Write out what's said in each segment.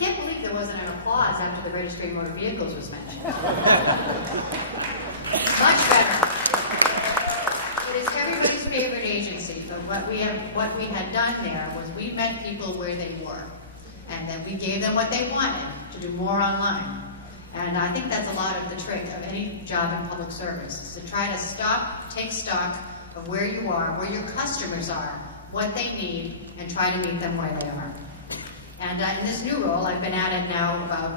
can't believe there wasn't an applause after the registry of motor vehicles was mentioned. Much better. It is everybody's favorite agency, but what we had done there was we met people where they were, and then we gave them what they wanted, to do more online. And I think that's a lot of the trick of any job in public service, is to try to take stock of where you are, where your customers are, what they need, and try to meet them where they are. And in this new role, I've been at it now about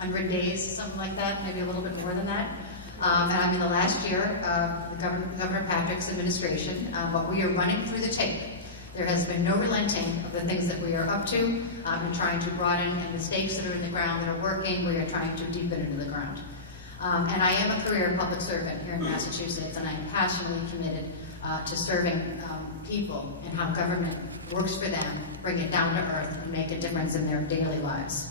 100 days, something like that, maybe a little bit more than that. And I'm in the last year of Governor Patrick's administration, but we are running through the tape. There has been no relenting of the things that we are up to and trying to broaden, and the stakes that are in the ground that are working, we are trying to deepen into the ground. And I am a career public servant here in Massachusetts, and I am passionately committed to serving people and how government works for them, bring it down to earth, and make a difference in their daily lives.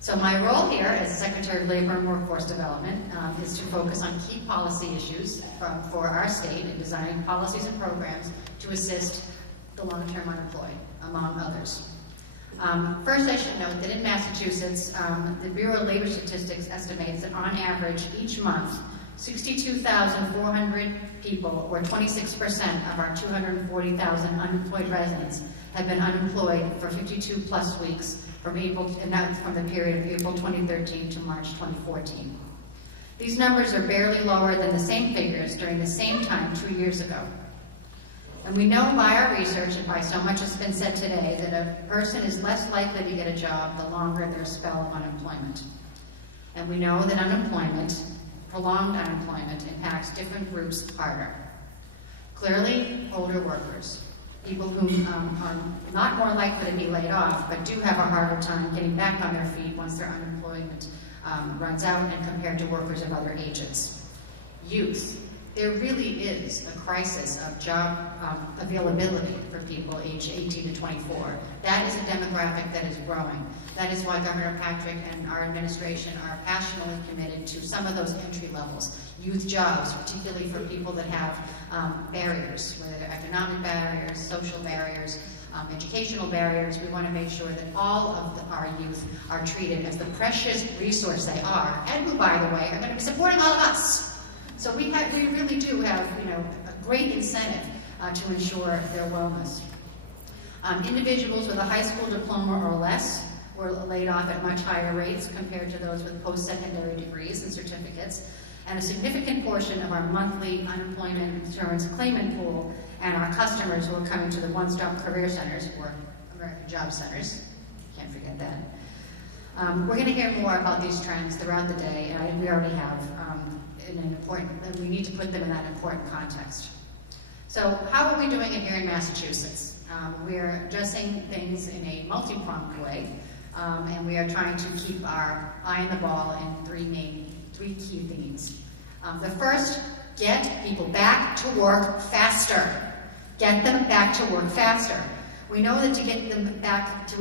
So my role here as Secretary of Labor and Workforce Development is to focus on key policy issues for our state and designing policies and programs to assist the long-term unemployed, among others. First, I should note that in Massachusetts, the Bureau of Labor Statistics estimates that on average each month, 62,400 people, or 26% of our 240,000 unemployed residents, have been unemployed for 52 plus weeks from the period of April 2013 to March 2014. These numbers are barely lower than the same figures during the same time 2 years ago. And we know by our research and by so much has been said today that a person is less likely to get a job the longer their spell of unemployment. And we know that unemployment, prolonged unemployment, impacts different groups harder. Clearly, older workers, people who are not more likely to be laid off, but do have a harder time getting back on their feet once their unemployment runs out, and compared to workers of other ages. Youth. There really is a crisis of job availability for people aged 18 to 24. That is a demographic that is growing. That is why Governor Patrick and our administration are passionately committed to some of those entry levels. Youth jobs, particularly for people that have barriers, whether they're economic barriers, social barriers, educational barriers. We want to make sure that all of our youth are treated as the precious resource they are, and who, by the way, are going to be supporting all of us. So we really do have, a great incentive to ensure their wellness. Individuals with a high school diploma or less were laid off at much higher rates compared to those with post-secondary degrees and certificates, and a significant portion of our monthly unemployment insurance claimant pool and our customers who are coming to the one-stop career centers, or American Job Centers, can't forget that. We're going to hear more about these trends throughout the day, and we already have. We need to put them in that important context. So how are we doing it here in Massachusetts? We're addressing things in a multi-pronged way, and we are trying to keep our eye on the ball in three key themes. The first, get people back to work faster. Get them back to work faster. We know that to get them back to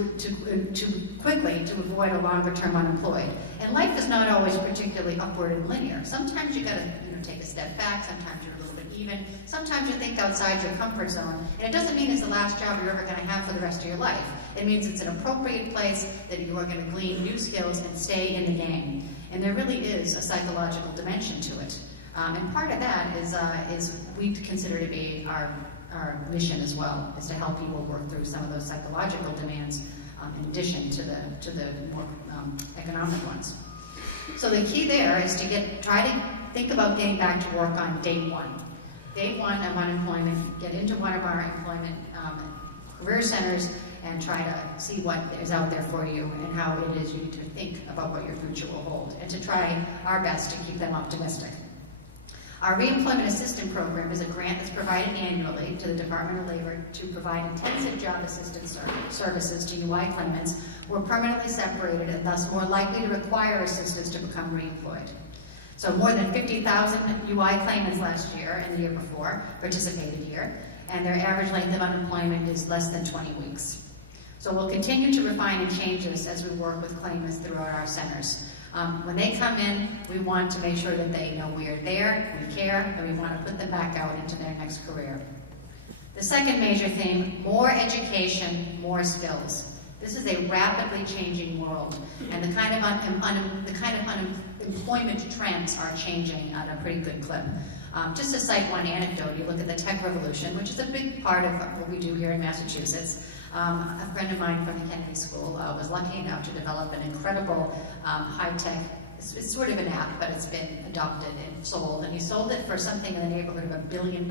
quickly to avoid a longer-term unemployed. And life is not always particularly upward and linear. Sometimes you got to take a step back. Sometimes you're a little bit even. Sometimes you think outside your comfort zone. And it doesn't mean it's the last job you're ever going to have for the rest of your life. It means it's an appropriate place that you are going to glean new skills and stay in the game. And there really is a psychological dimension to it. And part of that is we consider to be our mission as well, is to help people work through some of those psychological demands in addition to the more economic ones. So the key there is to try to think about getting back to work on day one. Day one of unemployment, get into one of our employment career centers and try to see what is out there for you and how it is you need to think about what your future will hold, and to try our best to keep them optimistic. Our Reemployment Assistance Program is a grant that's provided annually to the Department of Labor to provide intensive job assistance services to UI claimants who are permanently separated and thus more likely to require assistance to become reemployed. So more than 50,000 UI claimants last year and the year before participated here, and their average length of unemployment is less than 20 weeks. So we'll continue to refine and change this as we work with claimants throughout our centers. When they come in, we want to make sure that they know we are there, we care, and we want to put them back out into their next career. The second major theme, more education, more skills. This is a rapidly changing world, and the kind of unemployment trends are changing at a pretty good clip. Just to cite one anecdote, you look at the tech revolution, which is a big part of what we do here in Massachusetts. A friend of mine from the Kennedy School was lucky enough to develop an incredible high-tech, it's sort of an app, but it's been adopted and sold, and he sold it for something in the neighborhood of $1 billion.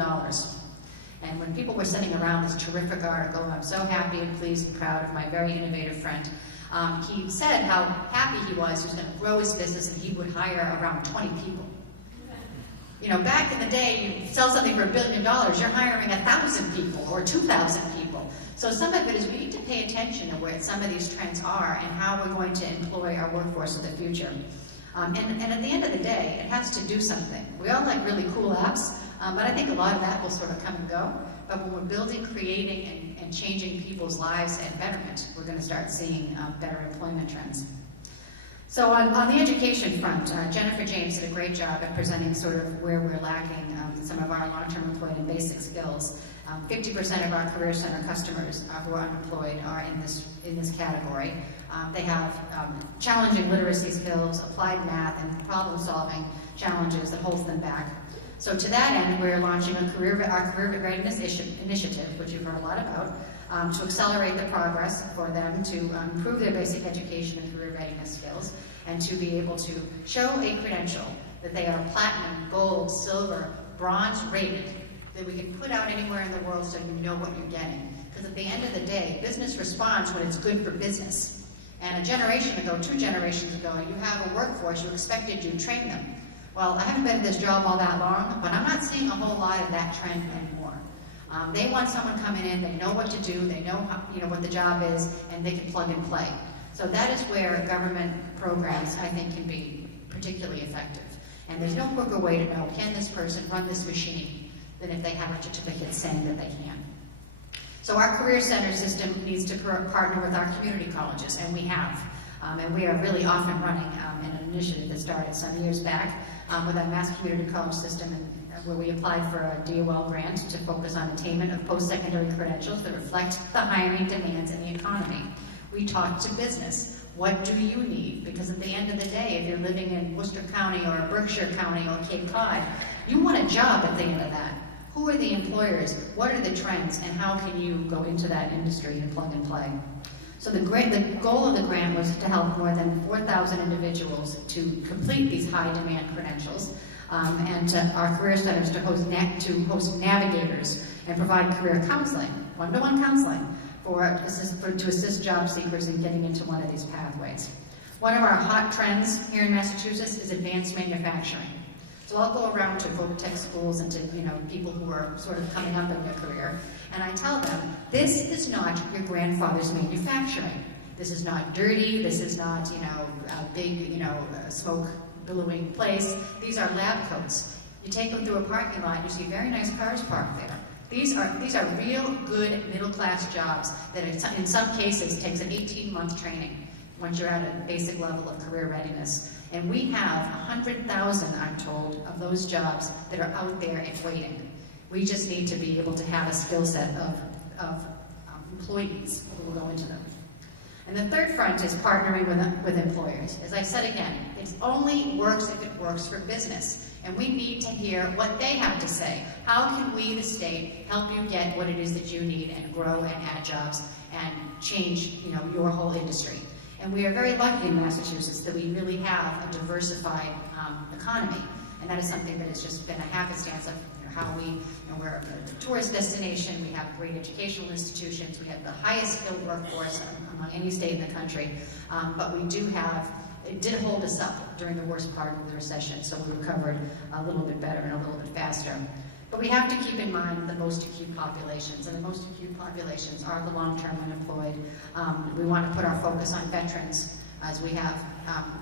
And when people were sending around this terrific article, I'm so happy and pleased and proud of my very innovative friend, he said how happy he was going to grow his business and he would hire around 20 people. You know, back in the day, you sell something for $1 billion, you're hiring 1,000 people or 2,000 people. So some of it is we need to pay attention to where some of these trends are and how we're going to employ our workforce in the future. And at the end of the day, it has to do something. We all like really cool apps, but I think a lot of that will sort of come and go. But when we're building, creating, and changing people's lives and betterment, we're going to start seeing better employment trends. So on the education front, Jennifer James did a great job at presenting sort of where we're lacking some of our long-term employed and basic skills. 50% of our Career Center customers who are unemployed are in this category. They have challenging literacy skills, applied math, and problem-solving challenges that holds them back. So to that end, we're launching our Career Readiness Initiative, which you've heard a lot about, to accelerate the progress for them to improve their basic education and career readiness skills, and to be able to show a credential that they are platinum, gold, silver, bronze rated, that we can put out anywhere in the world so you know what you're getting. Because at the end of the day, business responds when it's good for business. And a generation ago, 2 generations ago, you have a workforce, you expected you to train them. Well, I haven't been in this job all that long, but I'm not seeing a whole lot of that trend anymore. They want someone coming in, they know what to do, they know how, what the job is, and they can plug and play. So that is where government programs, I think, can be particularly effective. And there's no quicker way to know, can this person run this machine, than if they have a certificate saying that they can. So our Career Center system needs to partner with our community colleges, and we have. And we are really off and running in an initiative that started some years back with our Mass Community College system, where we applied for a DOL grant to focus on attainment of post-secondary credentials that reflect the hiring demands in the economy. We talked to business. What do you need? Because at the end of the day, if you're living in Worcester County or Berkshire County or Cape Cod, you want a job at the end of that. Who are the employers? What are the trends? And how can you go into that industry and plug and play? So the goal of the grant was to help more than 4,000 individuals to complete these high-demand credentials, and our career centers to host navigators and provide career counseling, one-to-one counseling, to assist job seekers in getting into one of these pathways. One of our hot trends here in Massachusetts is advanced manufacturing. So I'll go around to folk tech schools and to people who are sort of coming up in their career, and I tell them, this is not your grandfather's manufacturing. This is not dirty. This is not a big smoke billowing place. These are lab coats. You take them through a parking lot, and you see very nice cars parked there. These are real good middle class jobs that in some cases takes an 18-month training once you're at a basic level of career readiness. And we have 100,000, I'm told, of those jobs that are out there and waiting. We just need to be able to have a skill set of employees who will go into them. And the third front is partnering with employers. As I said again, it only works if it works for business. And we need to hear what they have to say. How can we, the state, help you get what it is that you need and grow and add jobs and change your whole industry? And we are very lucky in Massachusetts that we really have a diversified economy. And that is something that has just been a happenstance of how we're a tourist destination, we have great educational institutions, we have the highest skilled workforce among any state in the country. But we do have, it did hold us up during the worst part of the recession, so we recovered a little bit better and a little bit faster. But we have to keep in mind the most acute populations, and the most acute populations are the long-term unemployed. We want to put our focus on veterans, as we have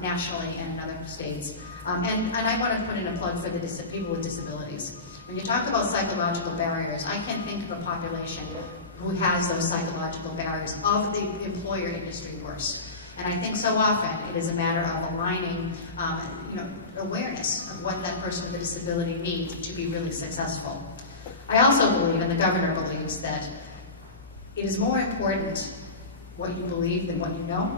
nationally and in other states. And I want to put in a plug for the people with disabilities. When you talk about psychological barriers, I can think of a population who has those psychological barriers of the employer industry worse. And I think so often it is a matter of aligning awareness of what that person with a disability needs to be really successful. I also believe, and the governor believes, that it is more important what you believe than what you know.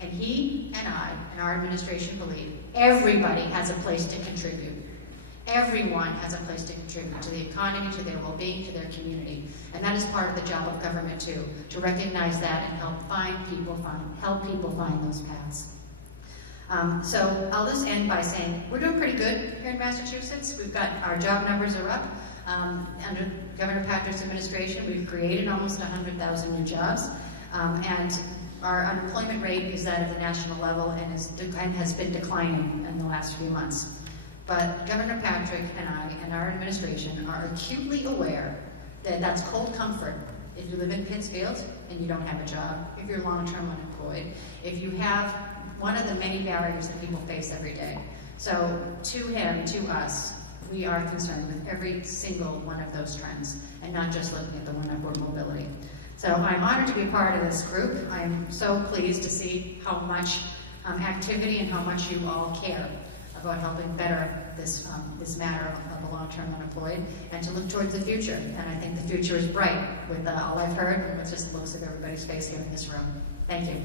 And he and I and our administration believe everybody has a place to contribute. Everyone has a place to contribute to the economy, to their well-being, to their community. And that is part of the job of government too, to recognize that and help people find those paths. So I'll just end by saying we're doing pretty good here in Massachusetts. We've got, our job numbers are up. Under Governor Patrick's administration, we've created almost 100,000 new jobs. And our unemployment rate is at the national level and has been declining in the last few months. But Governor Patrick and I and our administration are acutely aware that that's cold comfort if you live in Pittsfield and you don't have a job, if you're long-term unemployed, if you have one of the many barriers that people face every day. So to him, to us, we are concerned with every single one of those trends and not just looking at the one upward mobility. So I'm honored to be part of this group. I'm so pleased to see how much activity and how much you all care about helping better this matter of the long-term unemployed, and to look towards the future. And I think the future is bright with all I've heard and with just the looks of everybody's face here in this room. Thank you.